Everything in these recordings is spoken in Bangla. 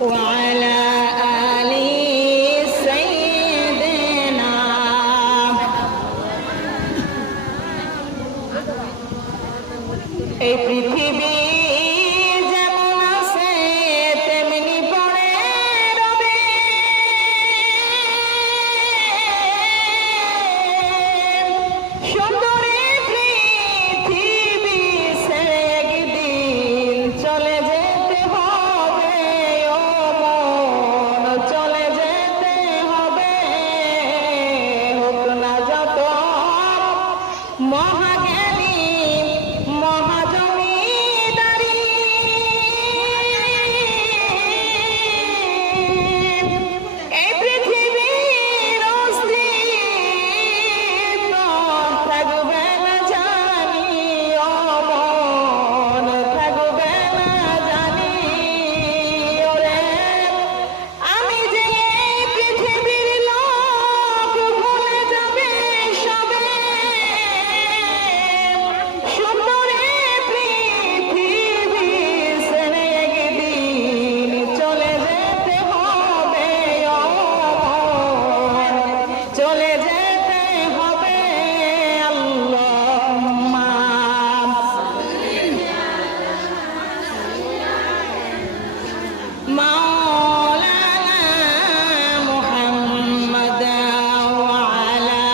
وعلى آل سيدنا এই পৃথিবী যেমন আছে তেমনি পড়ে রবে, সুন্দরী পৃথিবী ছেড়ে একদিন চলে যেতে হবে, ও মন চলে যেতে হবে। হোক না যত মহাজ্ঞানী মহাজমিদারি, এই পৃথিবীর অস্তিত্ব থাকবে না জানি, ও মন থাকবে না জানি। ওরে আমি যে এই পৃথিবীর লোক ভুলে যাবে সবে, সুন্দরী পৃথিবী ছেড়ে একদিন চলে যেতে হবে, ও মন চলে যেতে হবে। আল্লাহুম্মা মাওলানা মুহাম্মদ ওয়া আলা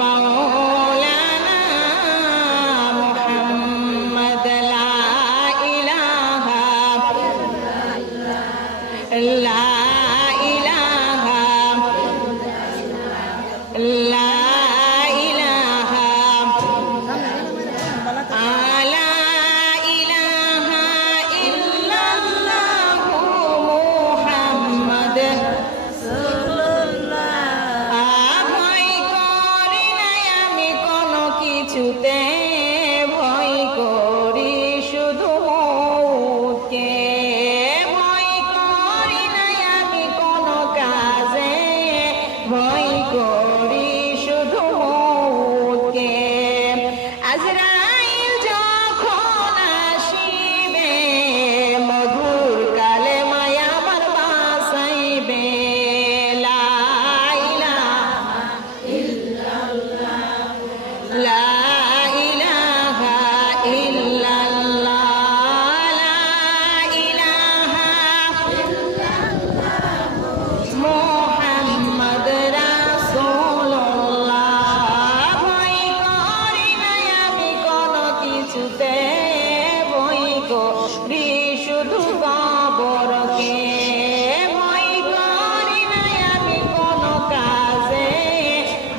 مولانا محمد لا إله لا إله لا إله لا إله إلا الله محمد ভয় করি নাই আমি কোনো কিছুতে, ভয় করি শুধু মৌতকে। ভয় করি নাই আমি কোনো কাজে, ভয় করি শুধু মৌতকে। আজরাইল যখন আসিবে মধুর কালেমায় আমার বাঁচাইবে, লা ইলাহা লা ইলাহা ইল্লাল্লাহ, লা ইলাহা মুহাম্মদ রাসূলুল্লাহ। ভয় করি নাই আমি কোনো কিছুতে, ভয় করি শুধু কবরকে। ভয় করি নাই আমি কোনো কাজে,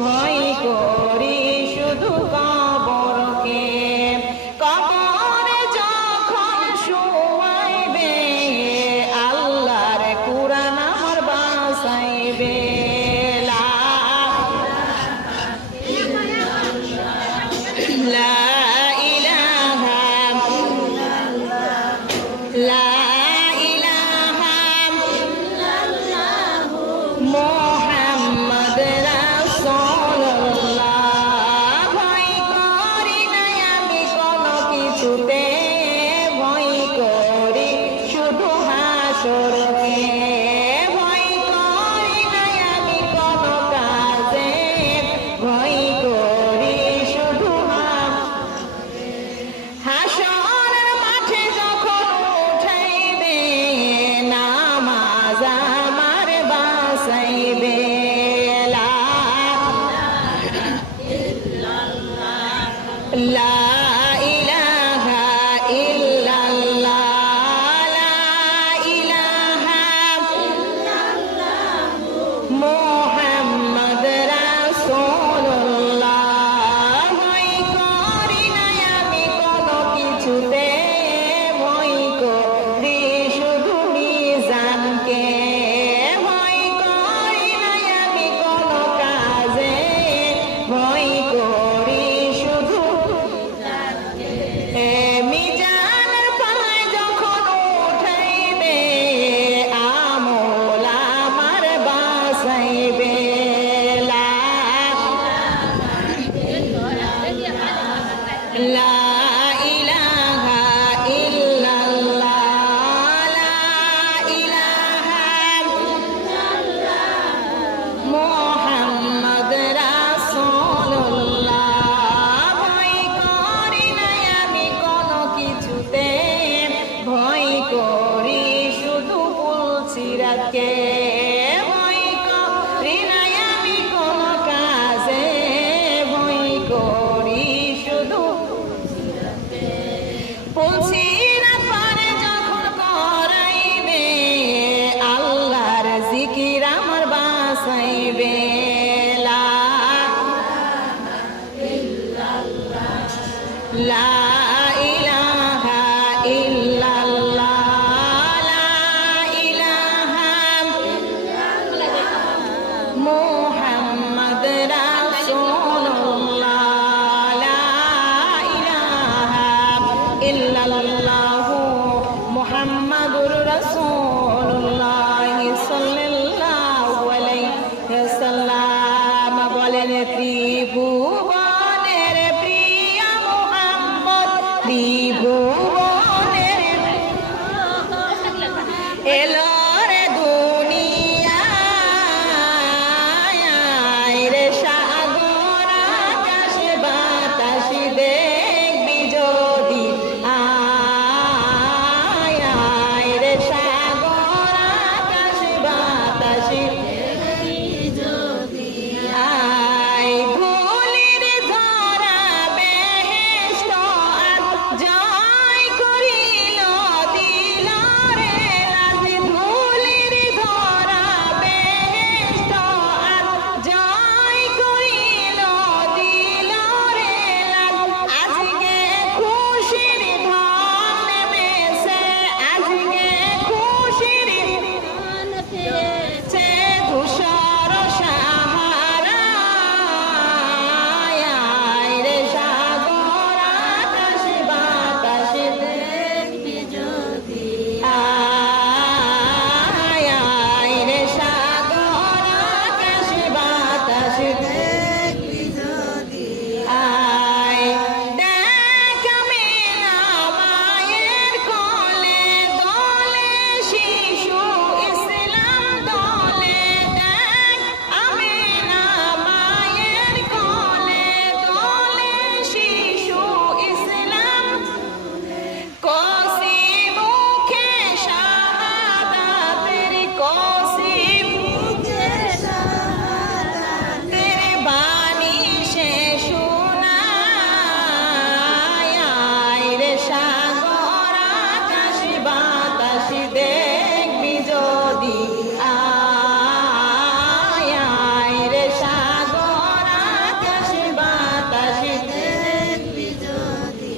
ভয় করি শুধু কবরকে। কবরে যখন শুয়াইবে আল্লাহর কুরআন আমার বাঁচাইবে, লা লা ইলাহা লা ইলাহা মুহাম্মদ রাসূলুল্লাহ। ভয় করি নাই আমি কোনো কিছুতে, ভয় করি শুধু হাসরকে। ভয় করি নাই আমি কোনো কাজে, ভয় করি শুধু হাসরের মাঠে যখন উঠাইবে নামাজ আমার বাঁচাইবে, লা লা ইলাহা ইল্লাল্লাহু মুহাম্মাদুর রাসূলুল্লাহ সাল্লাল্লাহু আলাইহি ওয়াসাল্লাম। বলেন ত্রিভুবনের প্রিয় মুহাম্মদ, ত্রিভুবনের এলো রে দুনিয়ায়, রে সাগর আকাশ বাতাস দেখবি যদি আয়, আয় রে সাগর আকাশ বাতাস দেখবি যদি আয়। ভুলির ধরা বেহেশত আর জয় করিল দিল রে লাজ, ভুলির ধরা বেহেশত আর জয় করিল দিল রে লাজ। আজকে খুশির ধন নেমেছে, আজকে খুশির ধন পেয়েছে ধূসর সাহারায়, আয় রে সাগর আকাশ বাতাস দেখবি যদি আয়, আয় রে সাগর আকাশ বাতাস দেখবি যদি আয়। দেখ মেলা মায়ের কোলে দোলে শিশু ইসলাম দোলে, দেখ আমিনা মায়ের কোলে দোলে শিশু ইসলাম, কোসি মুখে শাহাদাতের, কোসি মুখে শাহাদাতের বাণী সে শোনায়, আয় রে সাগর আকাশ বাতাস দেখবি যদি আয়, আয় রে সাগর আকাশ বাতাস দেখবি যদি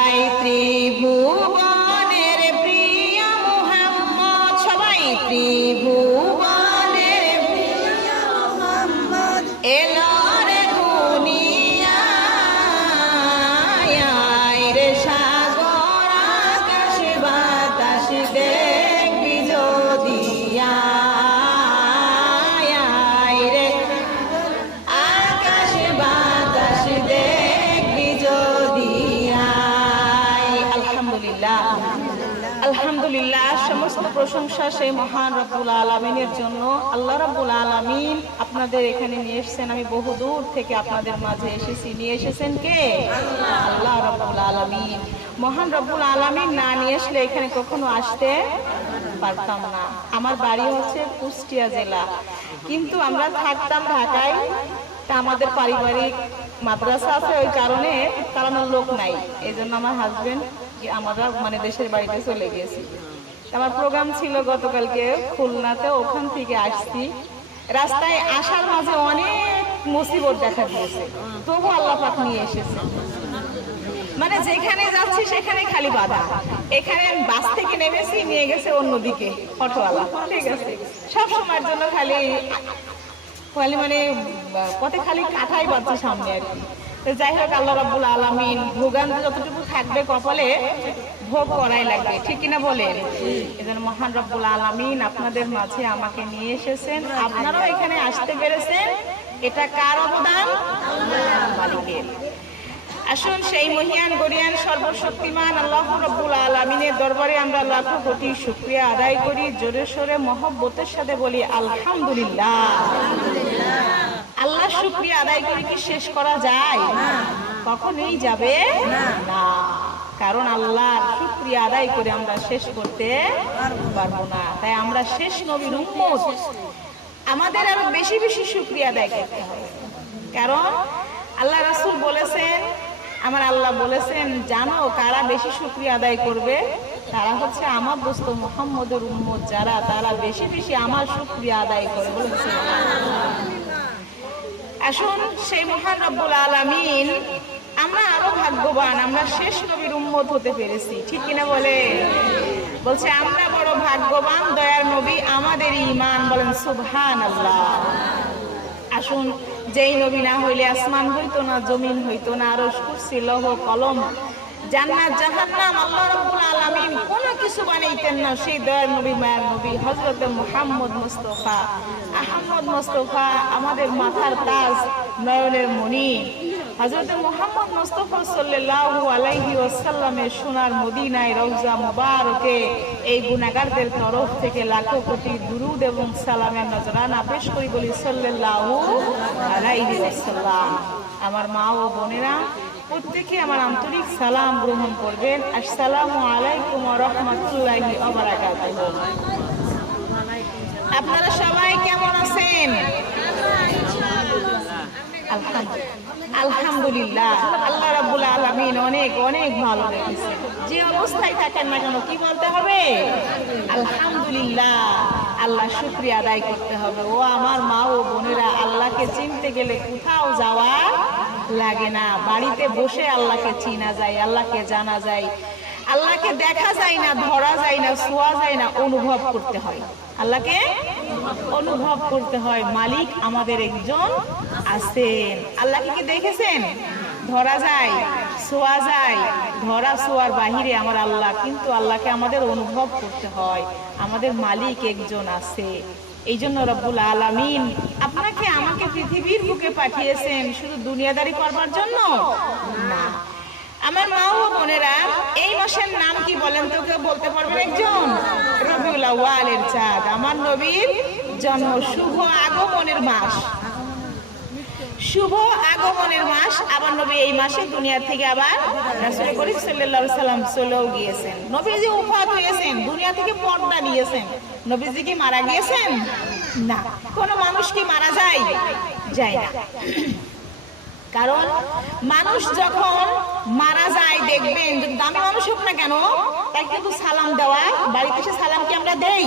আয়। ত্রিভুবনের প্রিয় মুহাম্মদ, সবাই ত্রিভুবনের প্রিয় মুহাম্মদ এলো রে দুনিয়ায়, আয় রে সাগর আকাশ বাতাস দেখবি যদি আয়, আয় রে আকাশ বাতাস দেখবি যদি আয়। আলহামদুলিল্লাহ, আলহামদুলিল্লাহ, সমস্ত প্রশংসা সেই মহান রব্বুল আলামিনের জন্য। আল্লাহ রব্বুল আলামিন আপনাদের এখানে নিয়ে এসেছেন, আমি বহু দূর থেকে আপনাদের মাঝে এসেছি। নিয়ে এসেছেন কে? আল্লাহ রব্বুল আলামিন। মহান রব্বুল আলামিন না নিয়ে আসলে এখানে কখনো আসতে পারতাম না। আমার বাড়ি হচ্ছে কুষ্টিয়া জেলা, কিন্তু আমরা থাকতাম ঢাকায়। তা আমাদের পারিবারিক মাদ্রাসা আছে, ওই কারণে চালানোর লোক নাই, এই জন্য আমার হাজবেন্ড আমরা মানে দেশের বাড়িতে চলে গিয়েছি। আমার প্রোগ্রাম ছিল গতকালকে খুলনাতে, ওখান থেকে আসছি। রাস্তায় আসার মাঝে অনেক মুসিবত দেখা দিয়েছে, তবু আল্লাহ পাক নিয়ে এসেছে। মানে যেখানে যাচ্ছি সেখানে খালি বাধা। এখানে বাস থেকে নেমেছি, নিয়ে গেছে অন্যদিকে অটোওয়ালা, ঠিক আছে। সব সময়ের জন্য খালি মানে পথে খালি কাঠাই বাজছে সামনে আর কি। যাই হোক, আল্লাহ রাব্বুল আলামিন ভোগান্তি যতটুকু থাকবে কপালে ভোগ করাই লাগবে, ঠিক কিনা বলেন? এজন্য মহান রব্বুল আলামিন আপনাদের মাঝে আমাকে নিয়ে এসেছেন, আপনারাও এখানে আসতে পেরেছেন। এটা কার অবদান? মালিকের। আসুন সেই মহিয়ান গরিয়ান সর্বশক্তিমান আল্লাহ রাব্বুল আলামিনের দরবারে আমরা লাখো কোটি শুকরিয়া আদায় করি, জোরে সোরে মহব্বতের সাথে বলি আলহামদুলিল্লাহ। আল্লাহ শুকরিয়া আদায় করে কি শেষ করা যায়? কখনোই যাবে না, কারণ আল্লাহর শুকরিয়া আদায় করে আমরা শেষ করতে পারবো না। তাই আমরা শেষ নবীর উম্মত, আমাদের আরো বেশি বেশি শুকরিয়া আদায় করতে হবে। কারণ আল্লাহ রাসূল বলেছেন, আমার আল্লাহ বলেছেন, জানো কারা বেশি শুকরিয়া আদায় করবে? তারা হচ্ছে আমার দোস্ত মুহাম্মদের উম্মত, যারা তারা বেশি বেশি আমার শুকরিয়া আদায় করে। বলেছেন আসুন সেই মহান রব্বুল আলামিন, আমরা আরো ভাগ্যবান, আমরা শেষ নবীর উম্মত হতে পেরেছি, ঠিক কিনা বলে? বলছে আমরা বড় ভাগ্যবান, দয়ার নবী আমাদের ঈমান। বলেন সুবহানাল্লাহ। আসুন, যেই নবী না হইলে আসমান হইতো না, জমিন হইতো না, আরশ কুরসি লৌহ কলম জান্নাত জাহান্নাম আল্লাহ রাব্বুল আলামিন কোনো কিছু বানাইতেন না। সেই দয়ার নবী মায়ার নবী হযরত মুহাম্মদ মুস্তাফা আহমদ মুস্তাফা আমাদের মাথার তাজ, নয়নের মণি হযরত মুহাম্মদ মুস্তাফা সাল্লাল্লাহু আলাইহি ওয়াসাল্লামের সোনার মদিনায় রওজা মুবারকে এই গুনাহগারদের তরফ থেকে লাখো কোটি দুরূদ এবং সালামের নজরানা পেশ করি, বলি সাল্লাল্লাহু আলাইহি ওয়াসাল্লাম। আমার মা ও বোনেরা, প্রত্যেকে আমার আন্তরিক সালাম গ্রহণ করবেন। আসসালামু আলাইকুম ওয়া রাহমাতুল্লাহি ওয়া বারাকাতুহু। আপনারা সবাই কেমন আছেন? আলহামদুলিল্লাহ, আল্লাহ রাব্বুল আলামিন অনেক অনেক ভালো রেখেছে। যে অবস্থায় থাকেন না কেন কি বলতে হবে? আলহামদুলিল্লাহ। আল্লাহ শুকরিয়া আদায় করতে হবে। ও আমার মা ও বোনেরা, আল্লাহকে চিনতে গেলে কোথাও যাওয়া লাগে না। বাড়িতে বসে আল্লাহকে চিনা যায়, আল্লাহকে জানা যায়। আল্লাহকে দেখা যায় না, ধরা যায় না, ছোঁয়া যায় না, অনুভব করতে হয়। আল্লাহকে অনুভব করতে হয়। মালিক আমাদের একজন আছেন। আল্লাহকে কি দেখেছেন? ধরা যায়, ছোঁয়া যায়, ধরা ছোঁয়ার বাহিরে আমার আল্লাহ, কিন্তু আল্লাহকে আমাদের অনুভব করতে হয়। আমাদের মালিক একজন আছে। এই জন্য রব্বুল আলামিন আপনাকে আমাকে পৃথিবীর বুকে পাঠিয়েছেন শুধু দুনিয়াদারি করবার জন্য না। আমার মা ও বোনেরা, এই মাসের নাম কি বলেন তো? কেউ বলতে পারবেন একজন? রবিউল আউয়ালের চাঁদ, আমার নবীর জন্ম, শুভ আগমনের মাস, শুভ আগমনের মাস। আবার নবী এই মাসে দুনিয়া থেকে আবার রাসূল করিম সাল্লাল্লাহু আলাইহি সাল্লাম চলেও গিয়েছেন। নবীজি ওফাত হয়েছেন, দুনিয়া থেকে পর্দা নিয়েছেন। নবীজি কি মারা গিয়েছেন? না। কোন মানুষ কি মারা যায়? যায় না। কারণ মানুষ যখন মারা যায়, দেখবেন যদি দামি মানুষ হোক না কেন, তাই কিন্তু সালাম দেওয়া, বাড়িতে এসে সালাম কি আমরা দেই?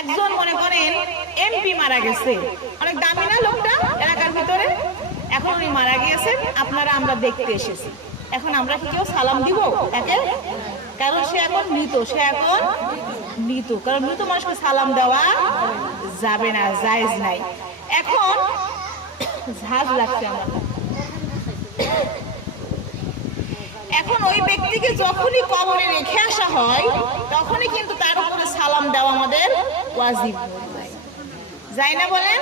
একজন মনে করেন এমপি মারা গেছে, অনেক দামি না লোকটা এলাকার ভিতরে, এখন উনি মারা গিয়েছেন, আপনারা আমরা দেখতে এসেছি। এখন আমরা কি কেউ সালাম দিব তাকে? কারণ সে এখন মৃত, সে এখন মৃত। কারণ মৃত মানুষকে সালাম দেওয়া যাবে না, জায়েজ নাই। এখন ঝাঁজ লাগছে আমার। এখন ওই ব্যক্তিকে যখনই কবরে রেখে আসা হয়, তখনই কিন্তু তার উপরে সালাম দেওয়া আমাদের ওয়াজিব যায় না? বলেন,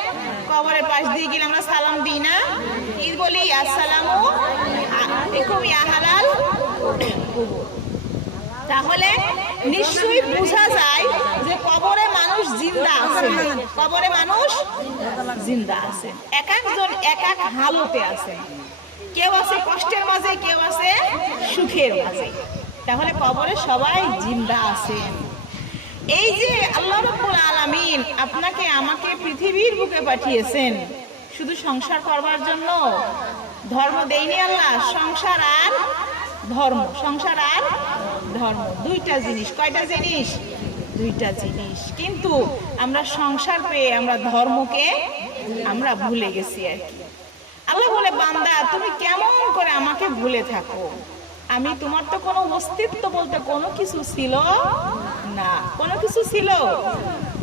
কবরের পাশ দিয়ে গেলে আমরা সালাম দিই না? কি বলি? আসসালামু আলাইকুম ইয়া হালাল কুবুর। তাহলে নিশ্চয়ই বোঝা যায় যে কবরে মানুষ জিন্দা আছে, কবরে মানুষ জিন্দা আছে। এক একজন এক এক হালতে আছে। কেউ আছে কষ্টের মাঝে, কেউ আছে সুখের মাঝে। তাহলে কবরে সবাই জিন্দা আছেন। এই যে আল্লাহ রাব্বুল আলামিন আপনাকে আমাকে পৃথিবীর বুকে পাঠিয়েছেন শুধু সংসার করবার জন্য। ধর্ম দেয়নি আল্লাহ, সংসার আর ধর্ম, সংসার আর ধর্ম দুইটা জিনিস। কয়টা জিনিস? দুইটা জিনিস। কিন্তু আমরা সংসার পেয়ে আমরা ধর্মকে আমরা ভুলে গেছি আর কি। আল্লাহ বলে, বান্দা তুমি কেমন করে আমাকে ভুলে থাকো? আমি তোমার তো কোনো অস্তিত্ব বলতে কোনো কিছু ছিল না। কোনো কিছু ছিল?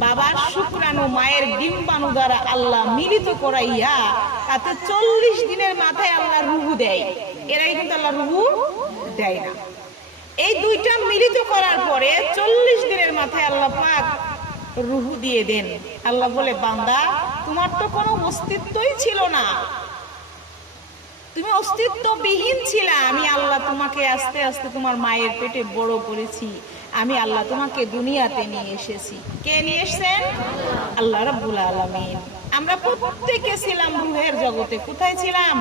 বাবার শুক্রাণু, মায়ের ডিম্বাণু দ্বারা আল্লাহ মিলিত করাইয়া তাতে 40 দিনের মাথায় আল্লাহ রুহু দেয়। এর আগে কিন্তু আল্লাহ রুহু দেয় না। এই দুইটা মিলিত করার পরে 40 দিনের মাথায় আল্লাহ পাক রুহু দিয়ে দেন। আল্লাহ বলে, বান্দা তোমার তো কোনো অস্তিত্বই ছিল না, তুমি অস্তিত্ববিহীন ছিলে। আমি আল্লাহ তোমাকে আস্তে আস্তে তোমার মায়ের পেটে বড় করেছি। আমি আল্লাহ তোমাকে দুনিয়াতে নিয়ে এসেছি। কে নিয়ে এসেছেন? আল্লাহ রাব্বুল আলামিন। আমরা প্রত্যেকে ছিলাম রুহের জগতে। কোথায় ছিলাম?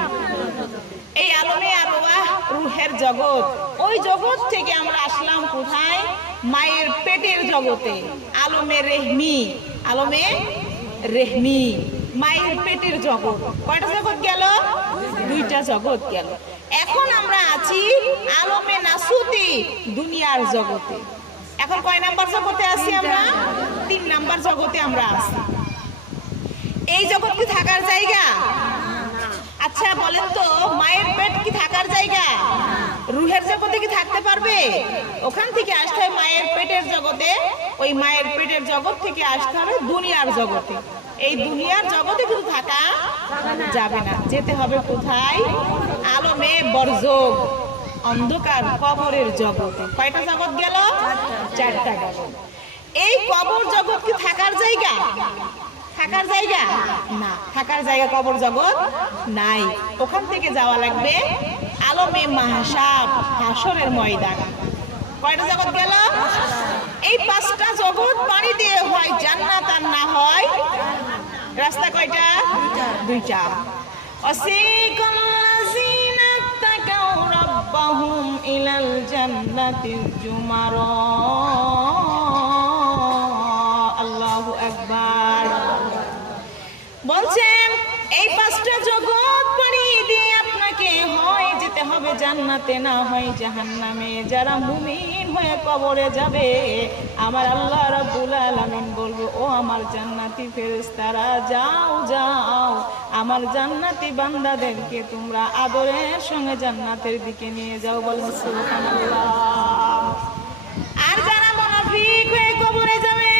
এই আলমে আরওয়াহ, রুহের জগৎ। ওই জগৎ থেকে আমরা আসলাম কোথায়? মায়ের পেটের জগতে, আলমে রেহমি। আলমে রেহমি, মায়ের পেটের জগৎ। কয়টা জগৎ গেল? দুইটা জগৎ গেল। এখন আমরা আছি আলমে নাসুতি, দুনিয়ার জগতে। এখন কয় নাম্বার জগতে আছি আমরা? 3 নাম্বার জগতে আমরা আছি। এই জগৎ কি থাকার জায়গা? আচ্ছা বলেন তো, মায়ের পেট কি থাকার জায়গা? রুহের জগতে কি থাকতে পারবে? ওখান থেকে আসতে হয় মায়ের পেটের জগতে। ওই মায়ের পেটের জগৎ থেকে আসতে হবে দুনিয়ার জগতে। এই দুনিয়ার জগতে কিন্তু থাকা যাবে না, যেতে হবে কোথায়? আলমে বরজখ, অন্ধকার কবরের জগতে। কয়টা জগৎ গেল? চারটা গেল। এই কবর জগৎ কি থাকার জায়গা? থাকার জায়গা না, থাকার জায়গা কবর জগৎ নাই। ওখান থেকে যাওয়া লাগবে আলমে মাহশার, হাসরের ময়দান। কয়টা জগৎ গেল? এই পাঁচটা জগৎ পাড়ি দিয়ে হয় জান্নাত আর না হয় রাস্তা। কয়টা? দুইটা। ওয়াসিকাল লাযিনা তাকাউ রাব্বাহুম ইলাল জান্নাতি যুমারা। আল্লাহু আকবার। বলছেন এই পাঁচটা জগৎ পাড়ি দিয়ে আপনাকে হয় যেতে হবে জান্নাতে, না হয় জাহান্নামে। যারা মুমিন হয়ে কবরে যাবে, আমার আল্লাহ রাব্বুল আলামিন বলবে, ও আমার জান্নাতি ফেরেশতারা, যাও যাও আমার জান্নাতি বান্দাদেরকে তোমরা আদরের সঙ্গে জান্নাতের দিকে নিয়ে যাও। বলেন সুবহানাল্লাহ। আর যারা মুনাফিক হয়ে কবরে যাবে,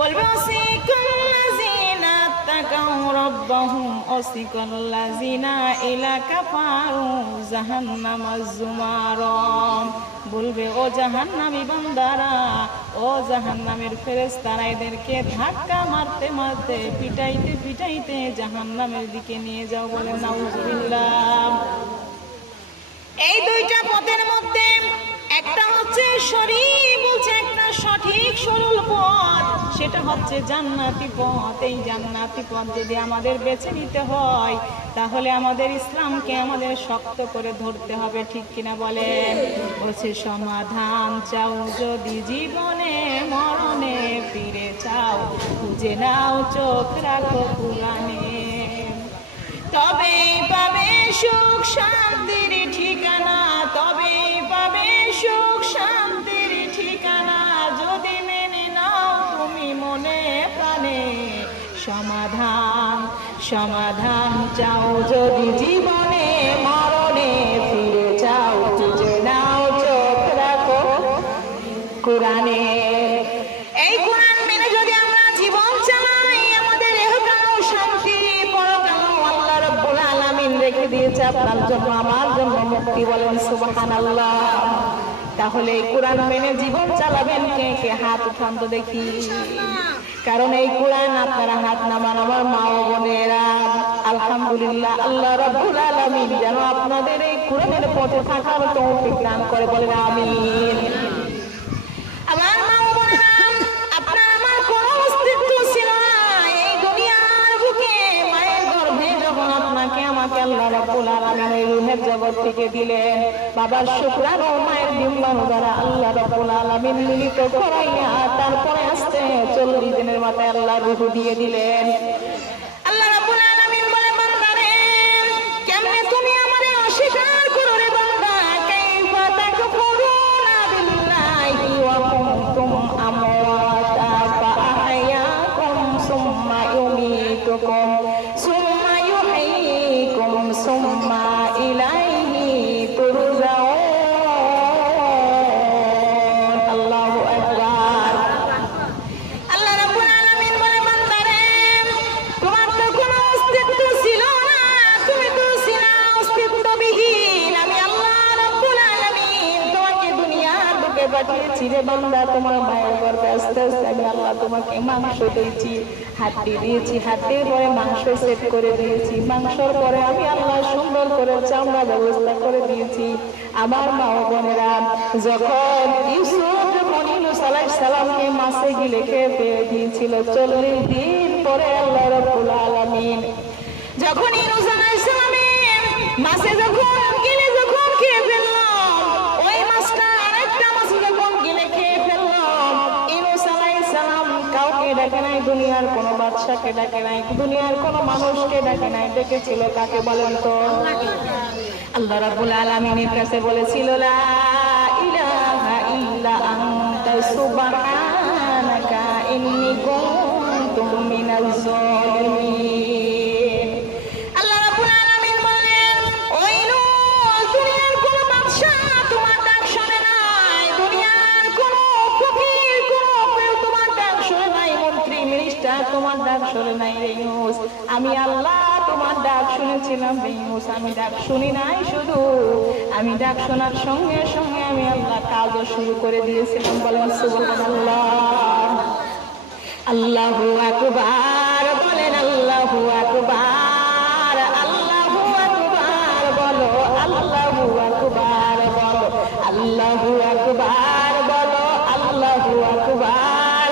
বলবে ওয়াসিকাল লাযিনা তাকাউ রাব্বাহুম ওয়াসিকাল লাযিনা ইলা কাফারু জাহান্নামা যুমারা। বলবে ও জাহান্নামী বান্দারা, ও জাহান্নামের ফেরেশতারা, এদেরকে ধাক্কা মারতে মারতে পিটাইতে পিটাইতে জাহান্নামের দিকে নিয়ে যাও। বলে নাউজুবিল্লাহ। এই দুইটা পথের মধ্যে একটা হচ্ছে শরীর বলছে একটা সঠিক সরল পথ, সেটা হচ্ছে জান্নাতি পথ। এই জান্নাতি পথ যদি আমাদের বেছে নিতে হয়, তাহলে আমাদের ইসলামকে আমাদের শক্ত করে ধরতে হবে। ঠিক কিনা বলেন? বলছে সমাধান চাও যদি জীবনে মরণে, ফিরে চাও খুঁজে নাও চোখ রাখো কুরআনে। তবেই পাবে সুখ শান্তির ঠিকানা, তবেই পাবে সুখ শান্তির ঠিকানা, যদি মেনে নাও তুমি মনে প্রাণে। সমাধান সমাধান চাও যদি জীবনে মরণে, ফিরে চাও খুঁজে নাও চোখ রাখো কুরআনে। এই কুরআন মেনে যদি আমরা জীবন চালাই, আমাদের ইহকাল শান্তি, পরকাল আল্লাহ রাব্বুল আলামিন রেখে দিয়েছে আপনার জন্য, আমার জন্য মুক্তি। বলেন সুবহানাল্লাহ। তাহলে এই কোরআন মেনে জীবন চালাবেন কে কে? হাত উঠান তো দেখি। কারণ এই কোরআন আপনারা হাত নামান আমার মা ও বোনেরা। আলহামদুলিল্লাহ, আল্লাহ রাব্বুল আলামিন যেন আপনাদের এই কোরআনের পথে থাকার তৌফিক দান করে। বলেন আমিন। আমার মা ও বোনেরা, আপনার আমার কোনো অস্তিত্ব ছিল না এই দুনিয়ার বুকে। মায়ের গর্ভে যখন আপনাকে আমাকে আল্লাহ রাব্বুল আলামিন এই রূহের জগৎ থেকে দিলেন, বাবার শুকরানো মায়ের ডিম্বাণু দ্বারা আল্লাহ রাব্বুল আলামিন মিলিত করাইয়া তারপরে আসতে 40 দিনের মাথায় আল্লাহ রূহ দিয়ে দিলেন। আল্লাহ রাব্বুল আলামিন বলে, বান্দারে কেমনে তুমি আমারে অস্বীকার করো রে বান্দা? কাইফা তাকফুরুনা বিল্লাহি ওয়া কুনতুম আমওয়াতা ফাআহইয়াকুম সুম্মা ইউমীতুকুম সুম্মা ইউহয়িকুম সুম্মা ইলাইহি তুরজাউন। আল্লাহু আকবার। আল্লাহ রাব্বুল আলামিন বলে, বান্দারে তোমার তো কোনো অস্তিত্ব ছিল না, তুমি তো ছিলা অস্তিত্ববিহীন। আমি আল্লাহ রাব্বুল আলামিন তোমাকে দুনিয়ার বুকে পাঠিয়েছি রে বান্দা। তোমার মায়ের গর্ভে আস্তে আস্তে আমি আল্লাহ তোমাকে মাংস দিয়েছি, হাড্ডি দিয়েছি, হাড্ডির পরে মাংস সেট করে দিয়েছি, মাংসর পরে আমি আল্লাহ সুন্দর করে চামড়া ব্যবস্থা করে দিয়েছি। আমার মা ও বোনেরা, যখন ইউসুফ আলাইহিস সালামকে মাছে গিলে খেয়ে ফেলে দিয়েছিল, 40 দিন পরে আল্লাহ রাব্বুল আলামিন যখন ইউসুফ আলাইহিস সালামের মাছে যখন গিলে যখন খেয়ে ফেলল, ওই মাছটা আরেকটা মাছ যখন গিলে খেয়ে ফেলল, ইউসুফ আলাইহিস সালাম কাউকে ডাকে নাই, দুনিয়ার কোনো বাদশাকে ডাকে নাই, দুনিয়ার কোনো মানুষকে ডাকে নাই, ডেকেছিল কাকে বলেন তো? আল্লাহ রাব্বুল আলামিনের কাছে বলেছিল, লা ইলাহা ইল্লা আনতা সুবহানাকা ইন্নী কুনতু মিনাজ জালিমিন। আল্লাহ রাব্বুল আলামিন বললেন, ওই নূহ, দুনিয়ার কোনো বাদশা তোমার ডাক শুনে নাই, দুনিয়ার কোনো ফকির কোনো কেউ তোমার ডাক শুনে নাই, মন্ত্রী মিনিস্টার তোমার ডাক শুনে নাই রে নূহ। আমি আল্লাহ তোমার ডাক শুনে বলেছিলাম ইউনূস আমি ডাক শুনি নাই, শুধু আমি ডাক শোনার সঙ্গে সঙ্গে আমি আল্লাহ কাজও শুরু করে দিয়েছিলাম। বলেন সুবহানাল্লাহ। আল্লাহু আকবার বলেন, আল্লাহু আকবার, আল্লাহু আকবার বলো, আল্লাহু আকবার বলো, আল্লাহু আকবার বলো, আল্লাহু আকবার,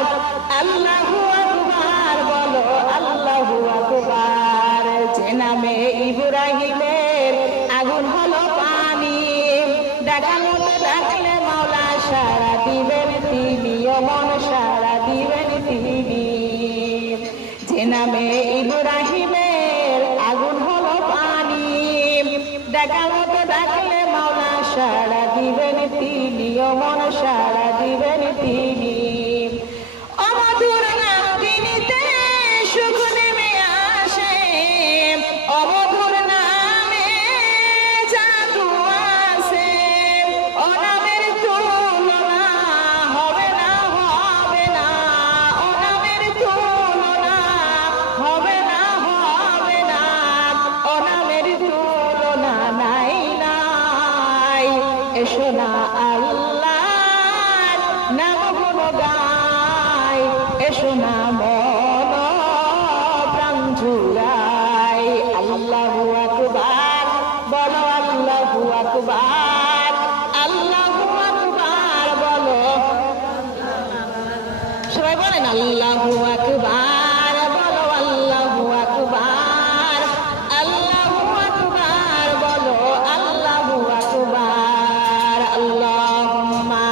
আল্লাহু আকবার বলো, আল্লাহু আকবার। যে নামে ইব্রাহিমের আগুন হলো পানি, ডাকানো ডাকলে মাওলা সারা দিবেন তিনি, মন সারা দিবেন তিনি। যে নামে ইব্রাহিমের আগুন হলো পানি, ডাকানো ডাকলে মাওলা সারা দিবেন তিনি, মন সারা দিবেন তিনি। অমধুর নাম তিনিতে সুখ নেমে আসে, অমধুর নামে জাদু আছে, ও নামের তুলনা হবে না, হবে না, ও নামের তুলনা হবে না, হবে না, ও নামের তুলনা নাই নাই। এসো না আল্লাহর নাম গুণ গাই, এসো না মন প্রাণ জুড়াই। আল্লাহু আকবার বলো, আল্লাহু আকবার, আল্লাহু আকবার বলো। সবাই বলেন আল্লাহু আকবার বলো, আল্লাহু আকবার, আল্লাহু আকবার বলো, আল্লাহু আকবার। আল্লাহুম্মা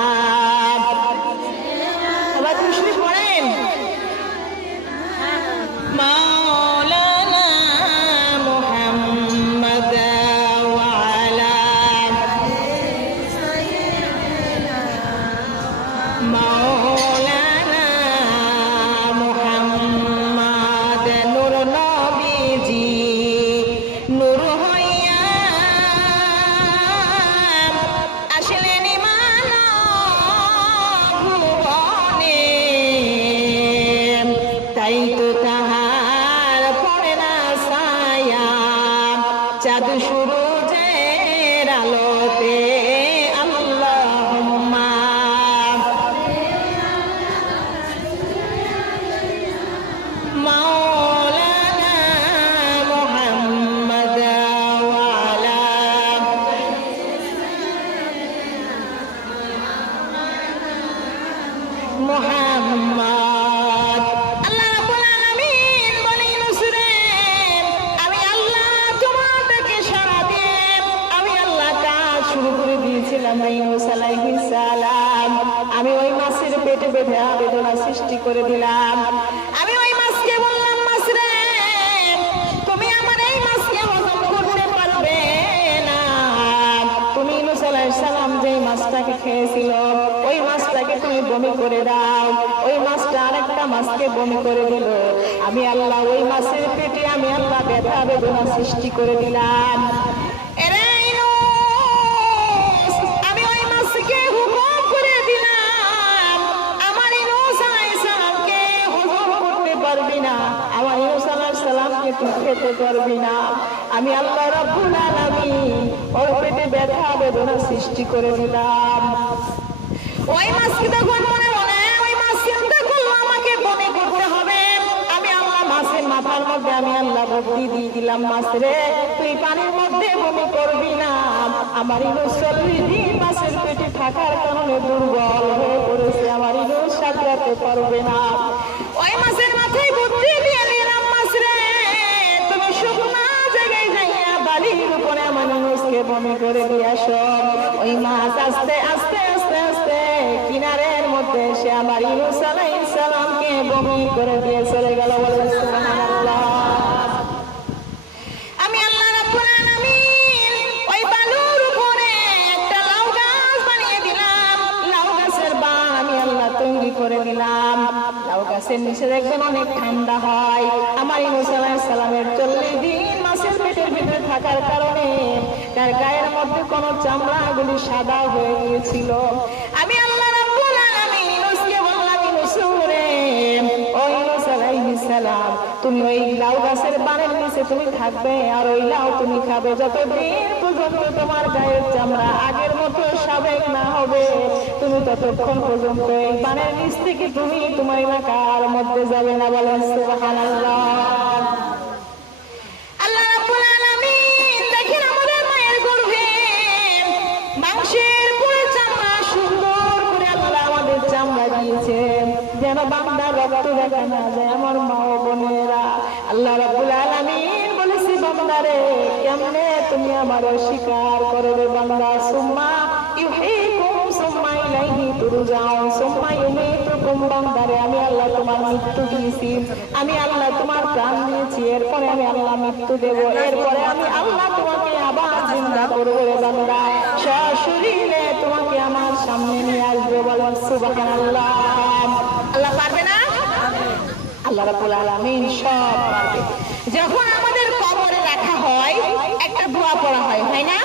সবাই খুশি পড়েন। মাওলানা মুহাম্মদ ওয়া আলা মাওলানা মুহাম্মদ। নূর নবীজি নূর হইয়া আসলেন মানব ভুবনে, তাই তো তাহার পড়ে না ছায়া চাঁদ সূরজের আলোতে। আল্লাহুম্মা মাওলানা মুহাম্মদ ওয়া আলা মুহাম্মদ। আল্লাহ রাব্বুল আলামিন বলে, ইউনূস রে, আমি আল্লাহ তোমার ডাকে সাড়া দিয়ে আমি আল্লাহ কাজ শুরু করে দিয়েছিলাম। ইউনূস আলাইহিস সালাম, আমি ওই মাছের পেটে বেঁধে বেদনা সৃষ্টি করে দিলাম। আমি ওই মাছকে বললাম, মাছ রে, তুমি আমার এই মাছকে হজম করতে পারবে না। তুমি ইউনূস আলাইহিস সালাম যে মাছটাকে খেয়েছিল ওই মাছটাকে তুমি বমি করে দাও। ওই মাছটা আরেকটা মাছকে বমি করে দিল। আমি আল্লাহ ওই মাছের পেটে আমি আল্লাহ ব্যথা বেদনা সৃষ্টি করে দিলাম। এরে ইউনূস, আমি ওই মাছকে হুকুম করে দিলাম, আমার ইউনূস আলাইহিস সালামকে হজম করতে পারবি না, আমার ইউনূস আলাইহিস সালামকে তুই খেতে পারবি না। আমি আল্লাহ রাব্বুল আলামিন ওর পেটে ব্যথা বেদনা সৃষ্টি করে দিলাম। ওই মাছকে তখন মনে মনে ওই মাছ চিন্তা করলো আমাকে বমি করতে হবে। আমি আল্লাহ মাছের মাথার মধ্যে আমি আল্লাহ বুদ্ধি দিয়ে দিলাম, মাছ রে, তুই পানির মধ্যে বমি করবি না। আমার ইউনূস 40 দিন মাছের পেটে থাকার কারণে দুর্বল হয়ে পড়েছে, আমার ইউনূস সাঁতরাতে পারবে না। ওই মাছের মাথায় বুদ্ধি দিয়ে দিলাম, মাছ রে, তুমি শুকনা জায়গায় যাইয়া বালির উপরে আমার ইউনূসকে বমি করে দিয়ে আসো। ওই মাছ আস্তে আস্তে আস্তে আস্তে কিনারের মধ্যে এসে আমার ইউনূস আলাইহিস সালামকে বমি করে দিয়ে চলে গেল। বলেন সুবহানাল্লাহ। আমি আল্লাহ রাব্বুল আলামিন ওই বালুর উপরে একটা লাউ গাছ বানিয়ে দিলাম। লাউ গাছের বান আমি আল্লাহ তৈরি করে দিলাম। লাউ গাছের নিচে দেখবেন অনেক ঠান্ডা হয়। আমার ইউনূস আলাইহিস সালামের 40 দিন মাছের পেটের ভিতরে থাকার কারণে তার গায়ের মধ্যে কোনো চামড়াগুলি সাদা হয়ে গিয়েছিল। আমি আল্লাহ রাব্বুল আলামিন ইউনূসকে বললাম, ইউনূস রে, ও ইউনূস আলাইহিস সালাম, তুমি ওই লাউ গাছের বানের নিচে তুমি থাকবে আর ওই লাউ তুমি খাবে যতদিন পর্যন্ত তোমার গায়ের চামড়া আগের মতো সাবেক না হবে, তুমি ততক্ষণ পর্যন্ত এই পানের নিচ থেকে তুমি তোমার এলাকার মধ্যে যাবে না। বলেন সুবহানাল্লাহ। আল্লাহ রাব্বুল আলামিন দেখেন আমাদের মায়ের গর্ভে মাংসের পুরো চামড়া সুন্দর করে আল্লাহ আমাদের চামড়া দিয়েছে যেন বান্দার রক্ত দেখা না যায়। আমার মা ও বোনেরা, আল্লাহ রাব্বুল আলামিন বলেছে বান্দারে কেমনে তুমি আমার অস্বীকার করবে বান্দা, সুম্মা ইউহীকুম সুম্মা ইলাইহি তুরজাউন সুম্মা ইউমীতুকুম, বান্দারে আমি আল্লাহ তোমার মৃত্যু দিয়েছি, আমি আল্লাহ তোমার প্রাণ দিয়েছি, এরপরে আমি আল্লাহ মৃত্যু দেব, এরপরে আমি আল্লাহ তোমাকে আবার জিন্দা করবো রে বান্দা, সশরীরে তোমাকে আমার সামনে নিয়ে আসবে। বলেন সুবহানাল্লাহ। আল্লাহ পারবে না? আল্লাহ রাব্বুল আলামিন সব পারবে। যখন আমাদের কবরে রাখা হয় একটা দোয়া পড়া হয়, হয় না?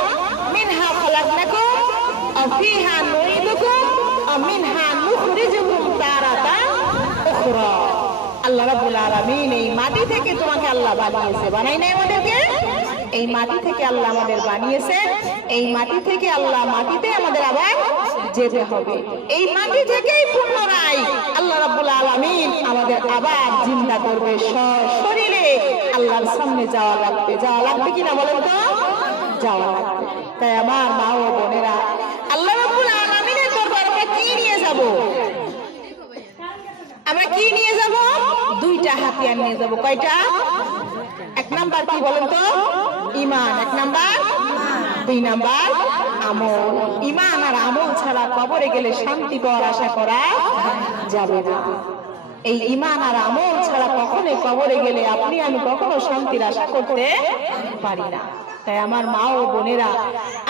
মিনহা খালাকনাকুম ওয়া ফিহা নুঈদুকুম ওয়া মিনহা নুখরিজুকুম তারাতান উখরা। আল্লাহ রাব্বুল আলামিন এই মাটি থেকে তোমাকে আল্লাহ বানিয়েছে, বানাই নাই আমাদেরকে? এই মাটি থেকে আল্লাহ আমাদের বানিয়েছে, এই মাটি থেকে আল্লাহ মাটিতে আমাদের আবার যেতে হবে, এই মাটি থেকেই পুনরায় আল্লাহ রাব্বুল আলামিন আমাদের আবার জিন্দা করবে, শরীরে আল্লাহর সামনে যাওয়া লাগবে। যাওয়া লাগবে কিনা বলেন তো? যাওয়া লাগবে। তাই আমার মা ও বোনেরা, আল্লাহ রাব্বুল আলামিনের দরবারে আমরা কি নিয়ে যাব? আমরা কি নিয়ে যাব? দুইটা হাতিয়ার নিয়ে যাব। কয়টা? এক নাম্বার কি বলেন তো? ঈমান। এক নাম্বার, দুই নাম্বার আমল। ঈমান আর আমল ছাড়া কবরে গেলে শান্তি পাওয়ার আশা করা যাবে না। এই ঈমান আর আমল ছাড়া কখনোই কবরে গেলে আপনি আমি কখনো শান্তির আশা করতে পারি না। তাই আমার মা ও বোনেরা,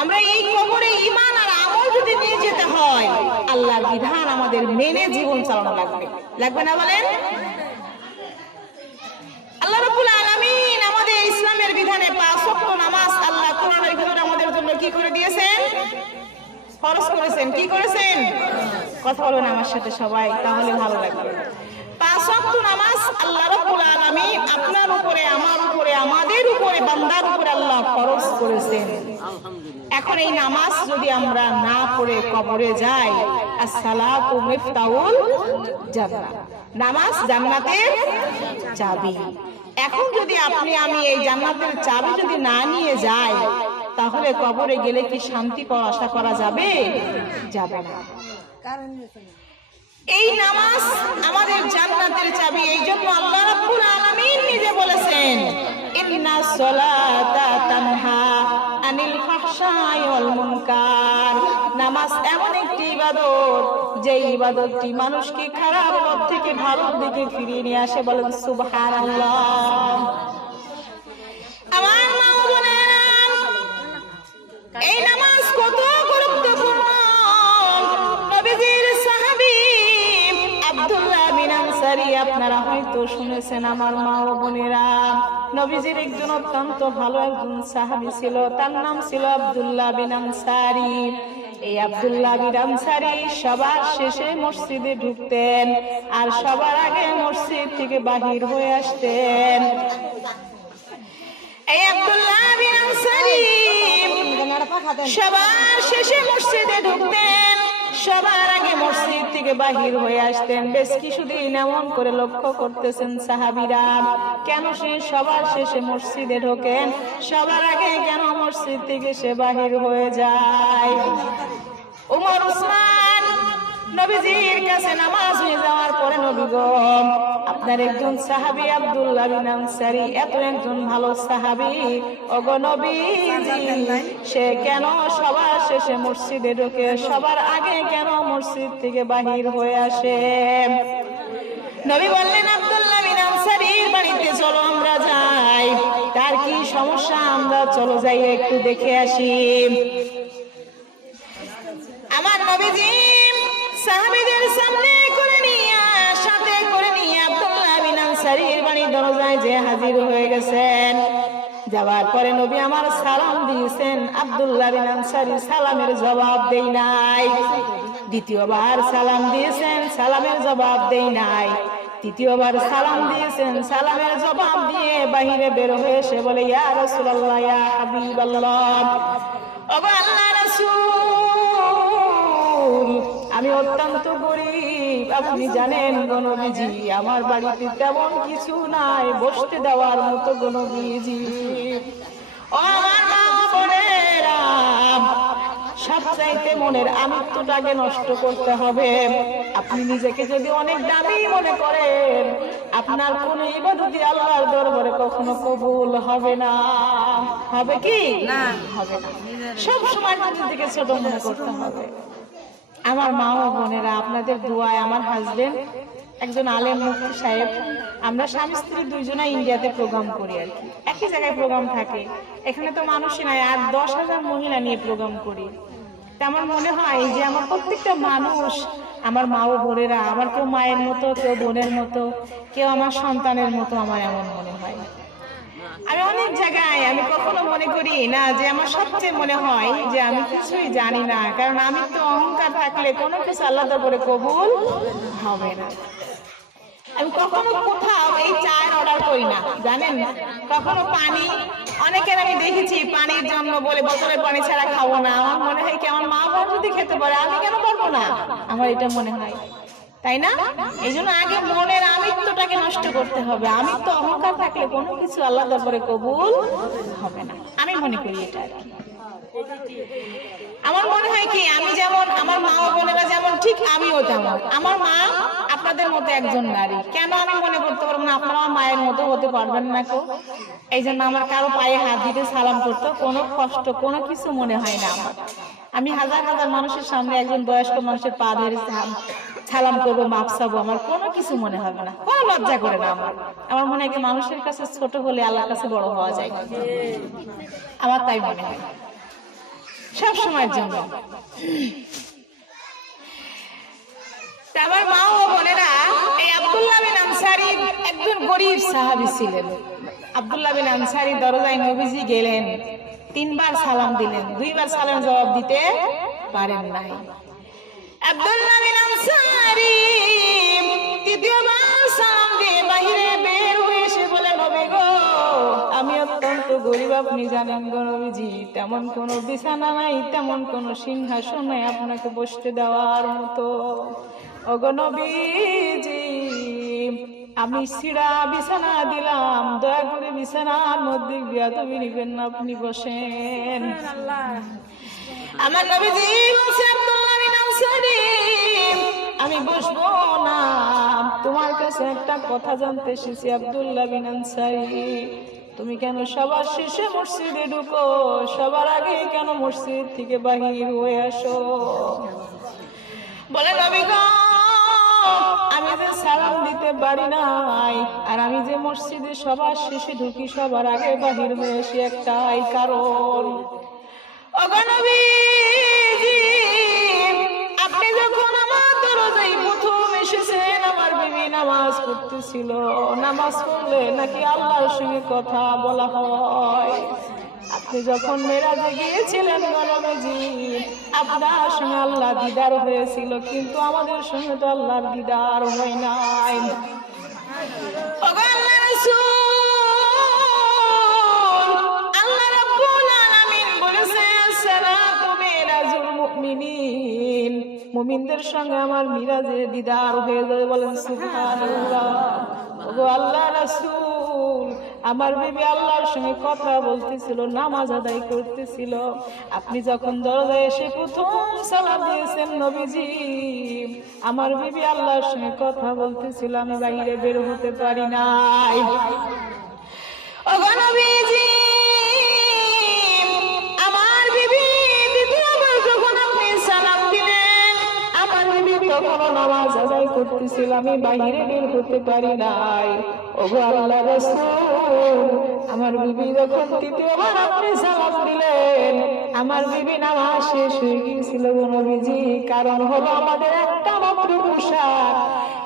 আমরা এই কবরে ঈমান আর আমল যদি নিয়ে যেতে হয়, আল্লাহর বিধান আমাদের মেনে জীবন চালানো লাগবে। লাগবে না বলেন? আল্লাহ রাব্বুল আলামিন আমাদের ইসলামের বিধানে 5 ওয়াক্ত নামাজ আল্লাহ কোরআনের ভিতরে আমাদের জন্য কি করে দিয়েছেন? ফরজ করেছেন। কি করেছেন? কথা বলুন আমার সাথে সবাই, তাহলে ভালো লাগবে। 5 ওয়াক্ত নামাজ আল্লাহ রাব্বুল আলামিন আপনার উপরে, আমার উপরে, আমাদের উপরে, বান্দার উপরে আল্লাহ ফরজ করেছেন। এখন এই নামাজ যদি আমরা না পড়ে কবরে যাই, আসসালাতু মিফতাহুল জান্নাহ, নামাজ জান্নাতের চাবি। এখন যদি আপনি আমি এই জান্নাতের চাবি যদি না নিয়ে যাই, তাহলে কবরে গেলে কি শান্তি পাওয়া আশা করা যাবে? যাবে না। এই নামাজ আমাদের জান্নাতের চাবি। এই জন্য আল্লাহ রাব্বুল আলামিন নিজে বলেছেন, ইন্নাস সালাতা তানহা আনিল ফাহশাই ওয়াল মুনকার। নামাজ এমন একটি ইবাদত, যে ইবাদতটি মানুষকে খারাপ পথ থেকে ভালো দিকে ফিরিয়ে নিয়ে আসে। বলেন সুবহানাল্লাহ। আমার মা ও বোনেরা, এই নামাজ কত গুরুত্বপূর্ণ। নবীজির সাহাবী আব্দুল্লাহ বিন আনসারী, আপনারা হয়তো শুনেছেন আমার মা ও বোনেরা, নবীজির একজন অত্যন্ত ভালো একজন সাহাবী ছিল, তার নাম ছিল আব্দুল্লাহ বিন আনসারী। এই আব্দুল্লাহ বিন আনসারী সবার শেষে মসজিদে ঢুকতেন আর সবার আগে মসজিদ থেকে বাহির হয়ে আসতেন। এই আব্দুল্লাহ বিন আনসারী সবার শেষে মসজিদে ঢুকতেন, সবার আগে মসজিদ থেকে বাহির হয়ে আসতেন। বেশ কিছুদিন এমন করে লক্ষ্য করতেছেন সাহাবীরা, কেন সে সবার শেষে মসজিদে ঢোকেন, সবার আগে কেন মসজিদ থেকে সে বাহির হয়ে যায়। ওমর, উসমান নবীজির কাছে নামাজ হয়ে যাওয়ার পরে, নবী গো, আপনার একজন সাহাবী আব্দুল্লাহ বিন আনসারী, এত একজন ভালো সাহাবী, ওগো নবীজি, সে কেন সবার শেষে মসজিদে ঢোকে, সবার আগে কেন মসজিদ থেকে বাহির হয়ে আসে? নবী বললেন, আব্দুল্লাহ বিন আনসারীর বাড়িতে চলো আমরা যাই, তার কি সমস্যা, আমরা চলো যাই একটু দেখে আসি। আমার নবীজি সাহাবীদের সামনে করে নিয়ে, সাথে করে নিয়ে আব্দুল্লাহ বিন আনসারীর বাড়ির দরজায় যে হাজির হয়ে গেছেন। যাওয়ার পরে নবী আমার সালাম দিয়েছেন, আব্দুল্লাহ বিন আনসারী সালামের জবাব দেই নাই। দ্বিতীয়বার সালাম দিয়েছেন, সালামের জবাব দেই নাই। তৃতীয়বার সালাম দিয়েছেন, সালামের জবাব দিয়ে বাহিরে বের হয়ে এসে বলে, ইয়া রাসূলুল্লাহ, ইয়া হাবিবাল্লাহ, ওগো আল্লাহর রাসূল, আমি অত্যন্ত গরীব, আপনি জানেন গো নবীজি, আমার বাড়িতে তেমন কিছু নাই বসতে দেওয়ার মতো গো নবীজি। ও আমার মা বোনেরা, সবচাইতে মনের আমিত্বটাকে নষ্ট করতে হবে। আপনি নিজেকে যদি অনেক দামি মনে করেন, আপনার কোন ইবাদতই আল্লাহর দরবারে কখনো কবুল হবে না। হবে কি না? হবে না। সব সময় নিজেকে ছোট মনে করতে হবে। আমার মা ও বোনেরা, আপনাদের দোয়ায় আমার হাজবেন্ড একজন আলেম মুফতি সাহেব, আমরা স্বামী স্ত্রী দুইজনা ইন্ডিয়াতে প্রোগ্রাম করি আর কি, একই জায়গায় প্রোগ্রাম থাকে। এখানে তো মানুষই নাই, আর 10,000 মহিলা নিয়ে প্রোগ্রাম করি। তেমন মনে হয় যে আমার প্রত্যেকটা মানুষ আমার মা ও বোনেরা, আমার কেউ মায়ের মতো, কেউ বোনের মতো, কেউ আমার সন্তানের মতো, আমার এমন মনে হয়। আমি অনেক জায়গায় আমি কখনো মনে করি না যে আমার সবচেয়ে মনে হয় যে আমি কিছুই জানি না, কারণ আমি তো অহংকার থাকলে কোনো কিছু আল্লাহ তাআলা কবুল হবে না। আমি কখনো কোথাও এই চায়ের অর্ডার করি না, জানেন, কখনো পানি, অনেকের আমি দেখেছি পানির জন্য বলে বোতলের পানি ছাড়া খাবো না। আমার মনে হয় কি, আমার মা বোন যদি খেতে পারে আমি কেন পারবো না, আমার এটা মনে হয়, তাই না? এই জন্য আগে মনের আমিত্বটাকে নষ্ট করতে হবে। আমিত্ব অহংকার থাকলে কোনো কিছু আল্লাহ তারপরে কবুল হবে না, আমি মনে করি এটা আর কি। আমার মনে হয় কি, আমি যেমন, আমার মা ও বোনেরা যেমন, ঠিক আমিও তেমন। আমার মা আপনাদের মতো একজন নারী, কেন আমি মনে করতে পারবো না আপনারা আমার মায়ের মতো হতে পারবেন না কেউ? এই জন্য আমার কারো পায়ে হাত দিতে, সালাম করতে কোনো কষ্ট, কোনো কিছু মনে হয় না আমার। আমি হাজার হাজার মানুষের সামনে একজন বয়স্ক মানুষের পা ধরে সালাম করবো, মাপ চাবো, আমার কোনো কিছু মনে হবে না, কোনো লজ্জা করে না আমার। আমার মনে হয় কি, মানুষের কাছে ছোট হলে আল্লাহর কাছে বড় হওয়া যায়, আমার তাই মনে হয় সব সময়ের জন্য। আমার মা ও বোনেরা, এই আব্দুল্লাহ বিন আনসারী একজন গরীব সাহাবী ছিলেন। আব্দুল্লাহ বিন আনসারী দরজায় নবীজি গেলেন, 3 বার সালাম দিলেন, 2 বার সালাম জবাব দিতে পারেন নাই। আব্দুল্লাহ বিন আনসারী 3য় বার সালাম দিয়ে বাহিরে বের হয়ে এসে বলে, নবী গো, আমি অত্যন্ত গরীব, আপনি জানেন গো নবীজি, তেমন কোনো বিছানা নাই, তেমন কোনো সিংহাসন নাই আপনাকে বসতে দেওয়ার মতো। ওগো নবীজি, আমি ছিড়া বিছানা দিলাম, দয়া করে বিছানার মধ্যে বিয়াদবি নিবেন না, আপনি বসেন। আমার নবীজি বলছে, আব্দুল্লাহ বিন আনসারী, আমি বসবো না, তোমার কাছে একটা কথা জানতে এসেছি। আব্দুল্লাহ বিন আনসারী, তুমি কেন সবার শেষে মসজিদে ঢুকো, সবার আগে কেন মসজিদ থেকে বাহির হয়ে আসো? বলে, নবী গো, আমি যে সালাম দিতে পারি নাই, আর আমি যে মসজিদে সবার শেষে ঢুকি, সবার আগে বাহির হয়ে আসি, একটাই কারণ। ওগো নবীজি, আপনি যখন আমার দরজায় প্রথম এসেছেন, আমার বিবি নামাজ পড়তেছিল। নামাজ পড়লে নাকি আল্লাহর সঙ্গে কথা বলা হয়। আপনি যখন মেরাজে গিয়েছিলেন গো নবীজি, আপনার সঙ্গে আল্লাহ দিদার হয়েছিল, কিন্তু আমাদের সঙ্গে তো আল্লাহর দিদার হয় নাই। ওগো আল্লাহর রাসূল, আল্লাহ রাব্বুল আলামিন বলেছেন, সালাতু মিরাজুল মুমিনিন, মুমিনদের সঙ্গে আমার মিরাজে দিদার হয়ে যাবে। বলেন সুবহানাল্লাহ। ওগো আল্লাহর রাসূল, আমার বিবি আল্লাহর সঙ্গে কথা বলতেছিল, নামাজ আদায় করতেছিল। আপনি যখন দরজায় এসে প্রথম সালাম দিয়েছেন নবীজি, আমার বিবি আল্লাহর সঙ্গে কথা বলতেছিল, আমি বাইরে বের হতে পারি নাই। ওগো নবীজি, আমার বিবি দ্বিতীয়বার যখন আপনি সালাম দিলেন, আমার বিবি তখনও নামাজ আদায় করতেছিল, আমি বাইরে বের হতে পারি নাই। ওগো আল্লাহর রাসূল, আমার বিবি যখন তৃতীয়বার আপনি সালাম দিলেন, আমার বিবি নামাজ শেষ হয়ে গিয়েছিল গো নবীজি। কারণ হলো আমাদের একটা মাত্র পোশাক,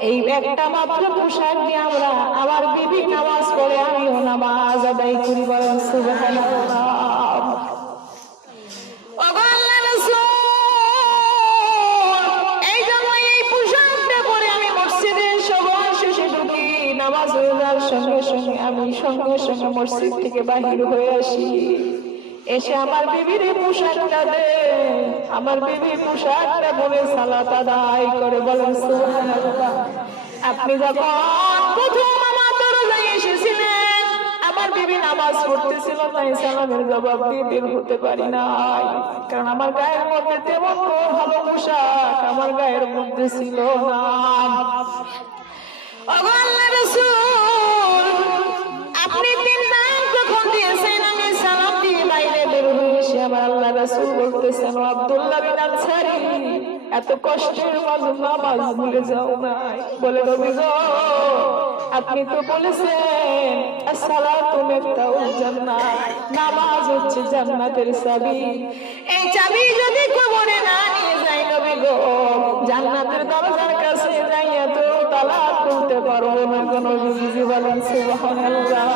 এই একটা মাত্র পোশাক দিয়ে আমরা, আমার বিবি নামাজ পড়ে, আমিও নামাজ আদায় করি। বলেন সুবহানাল্লাহ। ওগো আল্লাহর রাসূল, এই জন্য এই পোশাকটা পরে আমি মসজিদে সবার শেষে ঢুকি। আমি সঙ্গে সঙ্গে মসজিদ থেকে বাহির হয়ে আসি, এসে আমার বিবির পোশাকটা দে, আমার বিবির পোশাকটা বলে সালাত আদায় করে বলেন সুবহানাল্লাহ। আপনি যখন প্রথম আমার দরজায় এসেছিলেন, আমার বিবি নামাজ পড়তেছিল, তাই সালামের জবাব দিয়ে বের হতে পারি নাই, কারণ আমার গায়ের মধ্যে তেমন ভালো পোশাক আমার গায়ের মধ্যে ছিল না। আল্লাহ রাসূল, আপনি তিন নাম যখন দিয়েছেন, আমি সালাম দিয়ে বাইরে বের হয়ে এসে আমার আল্লাহ রাসূল বলতেছেন, আব্দুল্লাহ বিন আনসারী, এত কষ্টের মাঝে নামাজ ভুলে যাও না। বলে নবী গো, আপনি তো বলেছেন আসসালাতু মিফতাহুল জান্নাহ, নামাজ হচ্ছে জান্নাতের চাবি। এই চাবি যদি কবরে না নিয়ে যাই নবী গো, জান্নাতের দরজার কাছে যাইয়া তো তালা খুলতে পারবো না। কোন নবীজি বলেন সুবহানাল্লাহ।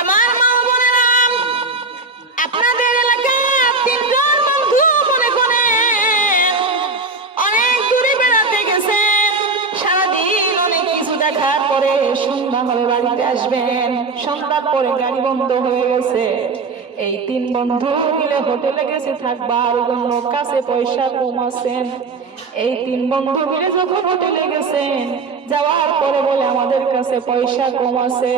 আমার মা বোনেরা, আপনাদের এলাকায় তিনজন বন্ধু মনে করেন অনেক দূরে বেড়াতে গেছেন, সারাদিন অনেক কিছু দেখার পরে সন্ধ্যা হলে বাড়িতে আসবেন, সন্ধ্যার পরে গাড়ি বন্ধ হয়ে গেছে। এই তিন বন্ধু মিলে হোটেলে গেছে থাকবার জন্য, কাছে পয়সা কম আছেন। এই তিন বন্ধু মিলে যখন হোটেলে গেছেন, যাওয়ার পরে বলে আমাদের কাছে পয়সা কম আছে,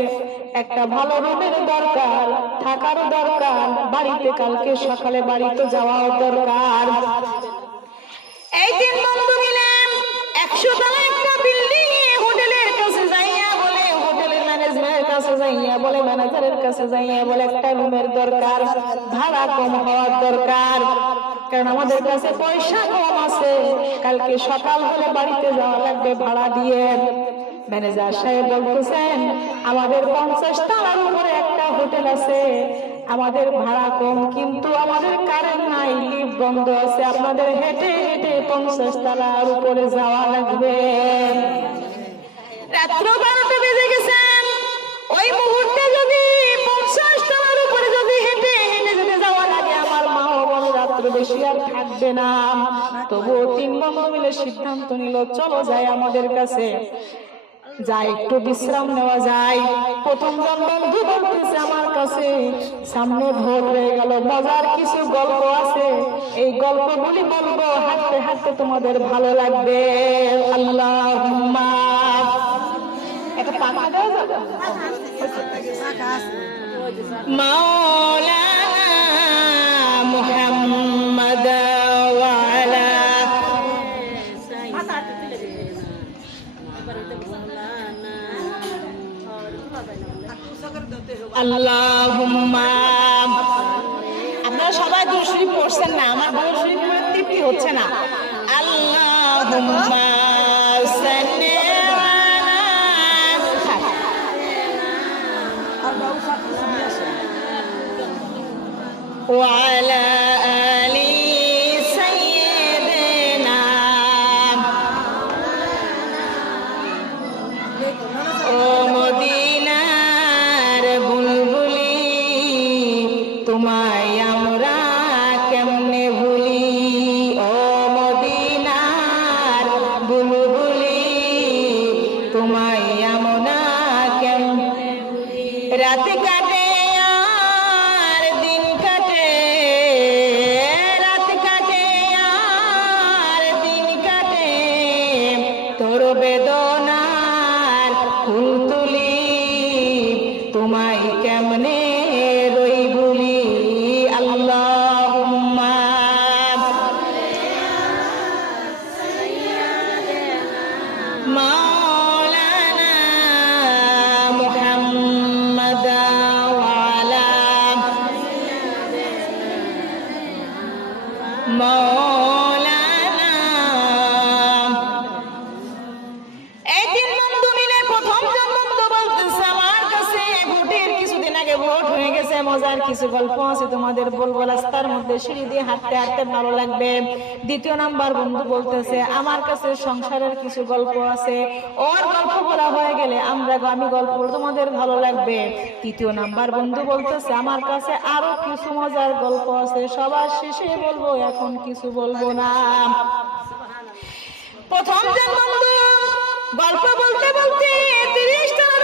একটা ভালো রুমের দরকার, থাকারও দরকার, বাড়িতে কালকে সকালে বাড়িতে যাওয়াও দরকার। এই তিন বন্ধু মিলে 100 তলা একটা বিল্ডিং হোটেলের কাছে যাইয়া বলে, হোটেলের ম্যানেজারের কাছে যাইয়া বলে, ম্যানেজারের কাছে যাইয়া বলে একটা রুমের দরকার, ভাড়া কম হওয়ার দরকার, কারণ আমাদের কাছে পয়সা কম আছে, কালকে সকাল হলে বাড়িতে যাওয়া লাগবে ভাড়া দিয়ে। ম্যানেজার সাহেব বলতেছেন, আমাদের 50 তলার উপরে একটা হোটেল আছে, আমাদের ভাড়া কম, কিন্তু আমাদের কারেন্ট নাই, লিফট বন্ধ আছে, আপনাদের হেঁটে হেঁটে 50 তলার উপরে যাওয়া লাগবে। রাত্র 12টা বেজে গেছেন, ওই মুহূর্তে যদি 50 তলার উপরে যদি হেঁটে হেঁটে যদি যাওয়া লাগে, আমার মা ও বোন রাত্র বেশি আর থাকবে না। তবুও তিন বন্ধু মিলে সিদ্ধান্ত নিল, চলো যাই আমাদের কাছে, যাই একটু বিশ্রাম নেওয়া যায়। প্রথম জন বন্ধু বলতেছে, আমার কাছে সামনে ভোর হয়ে গেল, মজার কিছু গল্প আছে, এই গল্পগুলি বলবো, হাঁটতে হাঁটতে তোমাদের ভালো লাগবে। আল্লাহুম্মা, একটা পাখা দেওয়া যাবে? মাওলানা মুহাম্মদ ওয়া আলা আল্লাহুম্মা। আপনারা সবাই দুরূদ শরীফ পড়ছেন না? আমার দুরূদ শরীফ পড়ে তৃপ্তি হচ্ছে না। আল্লাহুম্মা সাল্লি ওয়া আলা আলি সাইয়্যিদিনা। ও মদিনার বুলবুলি, তোমায় আমরা কেমনে ভুলি, ও মদিনার বুলবুলি, তোমায় আমরা কেমনে ভুলি। রাত কাটে আর দিন কাটে, রাত কাটে আর দিন কাটে, তোর বেদনার ফুল তুলি, তোমায় কেমনে রই ভুলি। আল্লাহুম্মা মাওলানা মুহাম্মদ ওয়া আলা মাওলানা। এই তিন বন্ধু মিলে প্রথম জন বন্ধু বলতেছে, আমার কাছে ভোটের কিছুদিন আগে ভোট হয়ে গেছে, মজার কিছু গল্প আছে তোমাদের বলবো, রাস্তার মধ্যে সিঁড়ি দিয়ে হাঁটতে হাঁটতে ভালো লাগবে। দ্বিতীয় নাম্বার বন্ধু বলতেছে, আমার কাছে সংসারের কিছু গল্প আছে, ওর গল্প বলা হয়ে গেলে আমি গল্প বলবো, তোমাদের ভালো লাগবে। তৃতীয় নাম্বার বন্ধু বলতেছে, আমার কাছে আরো কিছু মজার গল্প আছে, সবার শেষে বলবো, এখন কিছু বলবো না। প্রথম জন বন্ধু গল্প বলতে বলতে 30 টার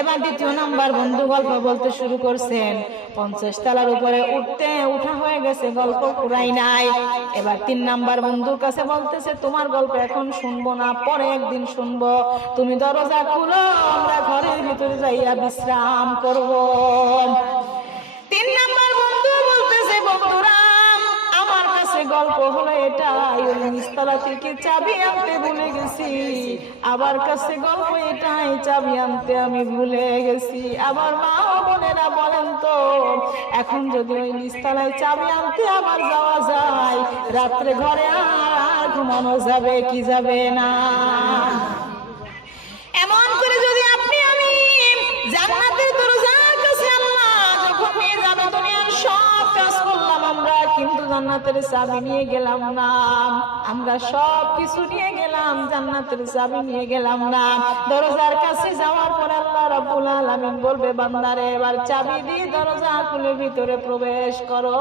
এবার দ্বিতীয় নাম্বার বন্ধু গল্প বলতে শুরু করছেন। 50 তলার উপরে উঠা হয়ে গেছে, গল্প পুরাই নাই। এবার 3 নাম্বার বন্ধুর কাছে বলতেছে, তোমার গল্প এখন শুনবো না, পরে একদিন শুনবো, তুমি দরজা খুলো, আমরা ঘরের ভিতরে যাইয়া বিশ্রাম করব। 3 নাম্বার বন্ধু বলতেছে, বন্ধুরা আমার কাছে গল্প হলো এটাই, ওই নিচতলা থেকে চাবি আনতে ভুলে গেছি। আবার কাছে গল্প এটাই, চাবি আনতে আমি ভুলে গেছি। আবার মা বোনেরা বলেন তো, এখন যদি ওই নিচতলায় চাবি আনতে আবার যাওয়া যায়, রাত্রে ঘরে আর ঘুমানো যাবে কি যাবে না? এমন করে যদি আপনি আমি জান্নাতের দরজার কাছে আল্লাহ যখন নিয়ে যাবে, দুনিয়ার সব কাজ করলাম আমরা, কিন্তু জান্নাতের চাবি নিয়ে গেলাম না। আমরা সব কিছু নিয়ে গেলাম, জান্নাতের চাবি নিয়ে গেলাম না। দরজার কাছে যাওয়ার পর আল্লাহ রাব্বুল আলামিন বলবে, বান্দারে এবার চাবি দিয়ে দরজা খুলে ভিতরে প্রবেশ করো।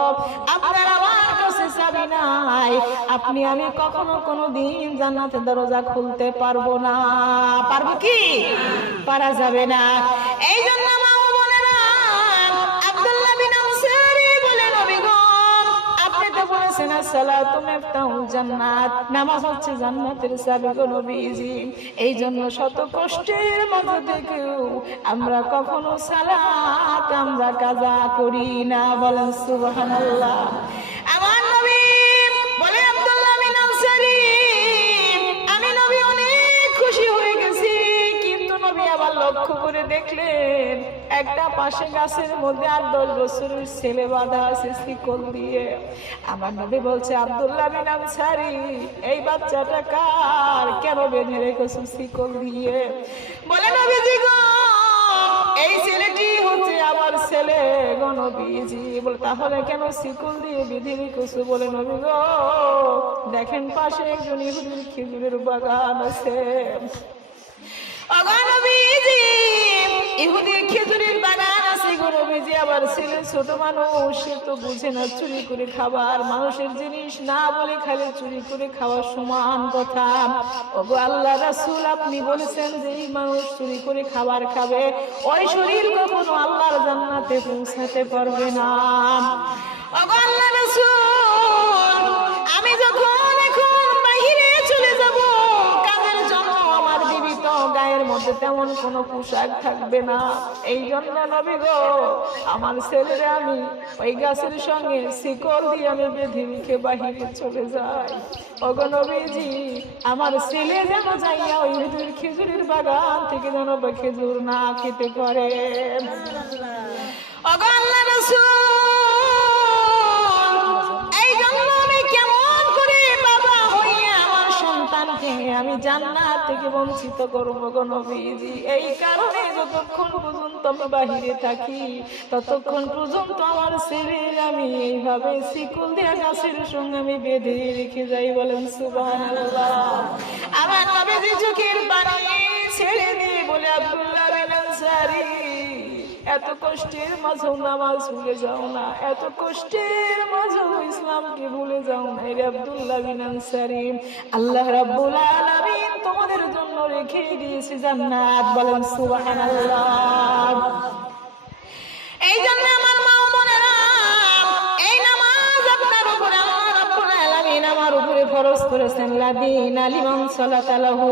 আপনার আমার কাছে চাবি নাই, আপনি আমি কখনো কোনোদিন জান্নাতের দরজা খুলতে পারবো না। পারবো কি? পারা যাবে না। এই জন্য মা ও বোনেরা, আব্দুল্লাহ বিন আনসারী বলেন, নবী গো আপনি তো বলেছেন আসসালাতু মিফতাহুল জান্নাত, নামাজ হচ্ছে জান্নাতের চাবি গো নবীজি। এই জন্য শত কষ্টের মধ্যে থেকেও আমরা কখনো সালাত আমরা কাজা করি না। বলেন সুবহানাল্লাহ। আমার নবী বলে, আব্দুল্লাহ বিন আনসারী আমি নবী অনেক খুশি হয়ে গেছি, কিন্তু নবী আবার লক্ষ্য করে দেখলেন একটা পাশে গাছের মধ্যে 8-10 বছরের ছেলে বাঁধা আছে শিকল দিয়ে। আমার নবী বলছে, আব্দুল্লাহ বিন আনসারী এই বাচ্চাটা কার, কেন বেঁধে রেখেছো শিকল দিয়ে? বলে, নবীজি গো এই ছেলেটি হচ্ছে আমার ছেলে গো নবীজি। বলে, তাহলে কেন শিকল দিয়ে বেঁধে রেখেছো? বলে, নবী গো দেখেন পাশে একজন ইহুদির খেজুরের বাগান আছে। ইহুদির খেজুরের বাগান আছে গো নবীজি, আবার ছেলে ছোট মানুষ, সে তো বুঝে না চুরি করে খাবার, মানুষের জিনিস না বলে খালি চুরি করে খাওয়ার সমান কথা। ওগো আল্লাহ রাসূল আপনি বলেছেন যে এই মানুষ চুরি করে খাবার খাবে, ওই শরীর কখনো আল্লাহর জান্নাতে পৌঁছাতে পারবে না। ওগো আল্লাহ রাসূল আমি যখন এখন বাহিরে চলে যাব কাজের জন্য, আমার বিবি তো গায়ের মধ্যে তেমন কোনো পোশাক থাকবে না। এই জন্য নবী গো আমার ছেলেরে আমি ওই গাছের সঙ্গে শিকল দিয়ে আমি বেঁধে রেখে বাহিরে চলে যাই। ওগো নবীজি আমার ছেলে যেন যাইয়া ওই ইহুদির খেজুরের বাগান থেকে যেন খেজুর না খেতে পারে। ওগো আল্লাহ রাসূল এই জন্য আমি কেমন করে বাবা হইয়া আমার সন্তানকে আমি জান্নাত থেকে বঞ্চিত করব গো নবীজি? এই কারণে যতক্ষণ পর্যন্ত আমি বাহিরে থাকি ততক্ষণ পর্যন্ত আমার ছেলে আমি এইভাবে শিকল দিয়ে গাছের সঙ্গে আমি বেঁধে রেখে যাই। বলেন সুবহানাল্লাহ। আমার নবীজি চোখের পানি ছেড়ে দিয়ে বলে, আব্দুল্লাহ বিন আনসারী এত কষ্টের মাঝেও নামাজ ভুলে যাও না, এত কষ্টের মাঝেও ইসলামকে ভুলে যাও না রে আব্দুল্লাহ বিন আনসারী। আল্লাহ রাব্বুল আলামিন তোমাদের জন্য রেখে দিয়েছে জান্নাত। বলেন সুবহানাল্লাহ। এই জন্য আমার মা ও বোনেরা, এই নামাজ আপনার উপরে আল্লাহ রাব্বুল আলামিন আমার উপরে ফরজ করেছেন। লাদিনা লিমান সালাতা লাহু,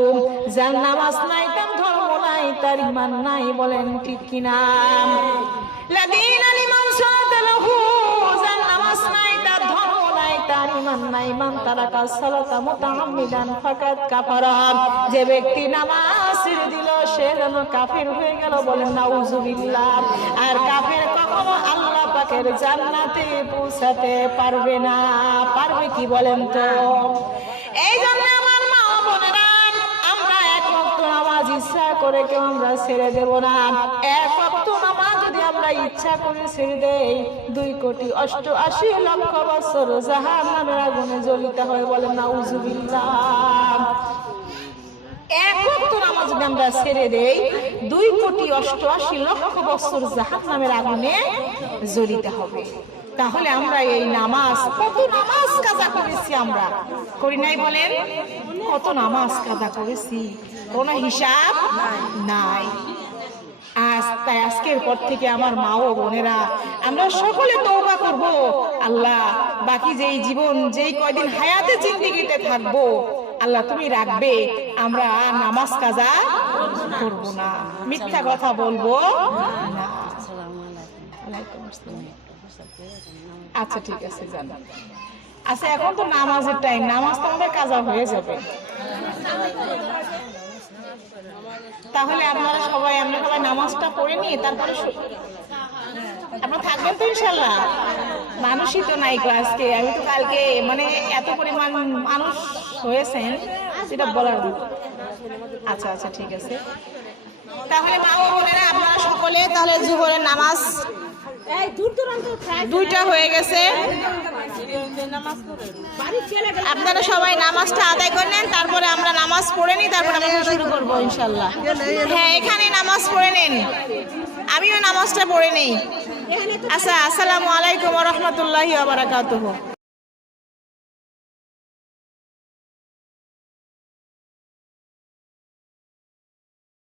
যার নামাজ নাই তার ধর্ম নাই, তার ঈমান নাই। বলেন ঠিক কিনা? লাদিনা লিমান সালাতা লাহু, যার নামাজ নাই তার ধর্ম নাই তার ঈমান নাই। মান তারাকা সালাতা মুতাআম্মিদান ফাকাত কাফারা, যে ব্যক্তি নামাজ ছেড়ে দিল সে যেন কাফের হয়ে গেল। বলেন নাউযুবিল্লাহ। আর কাফের কখনো আল্লাহ পাকের জান্নাতে পৌঁছাতে পারবে না। পারবে কি বলেন তো? এই জন্য আমার মা ও বোনেরা, আমরা এক ওয়াক্ত নামাজ ইচ্ছা করে কেউ আমরা ছেড়ে দেব না। এক ওয়াক্ত নামাজ যদি আমরা ইচ্ছা করে ছেড়ে দেই 2,88,00,000 বছর জাহান্নামের আগুনে জ্বলিতে হয়। বলেন নাউযুবিল্লাহ। এক ওয়াক্ত নামাজ যদি আমরা ছেড়ে দেই 2,88,00,000 বছর জাহান্নামের আগুনে জ্বলিতে হবে। তাহলে আমরা এই নামাজ, কত নামাজ কাজা করেছি আমরা, করি নাই? বলেন কত নামাজ কাজা করেছি, কোনো হিসাব নাই। তাই আজকের পর থেকে আমার মা ও বোনেরা আমরা সকলে তওবা করব। আল্লাহ বাকি যেই জীবন, যেই কয়দিন হায়াতে জিন্দেগিতে থাকবো, আল্লাহ তুমি রাখবে, আমরা নামাজ কাজা করব না, মিথ্যা কথা বলবো না। আচ্ছা ঠিক আছে, জানো। আচ্ছা এখন তো নামাজের টাইম, নামাজ তো আমাদের কাজা হয়ে যাবে। তাহলে আমরা সবাই নামাজটা পড়ে নিয়ে তারপরে আপনারা থাকবেন তো ইনশাল্লাহ? মানুষই তো নাই আজকে, আমি তো কালকে মানে এত পরিমাণ মানুষ হয়েছেন সেটা বলার। আচ্ছা আচ্ছা ঠিক আছে, তাহলে মা ও বোনেরা আপনারা সকলে তাহলে জোহরের নামাজ 2টা হয়ে গেছে, আপনারা সবাই নামাজটা আদায় করে নেন, তারপরে আমরা নামাজ পড়ে নিই, তারপরে আমরা শুরু করবো ইনশাল্লাহ। হ্যাঁ এখানে নামাজ পড়ে নেন, আমিও নামাজটা পড়ে নেই। আচ্ছা, আসসালামু আলাইকুম ওয়া রাহমাতুল্লাহি ওয়া বারাকাতুহু।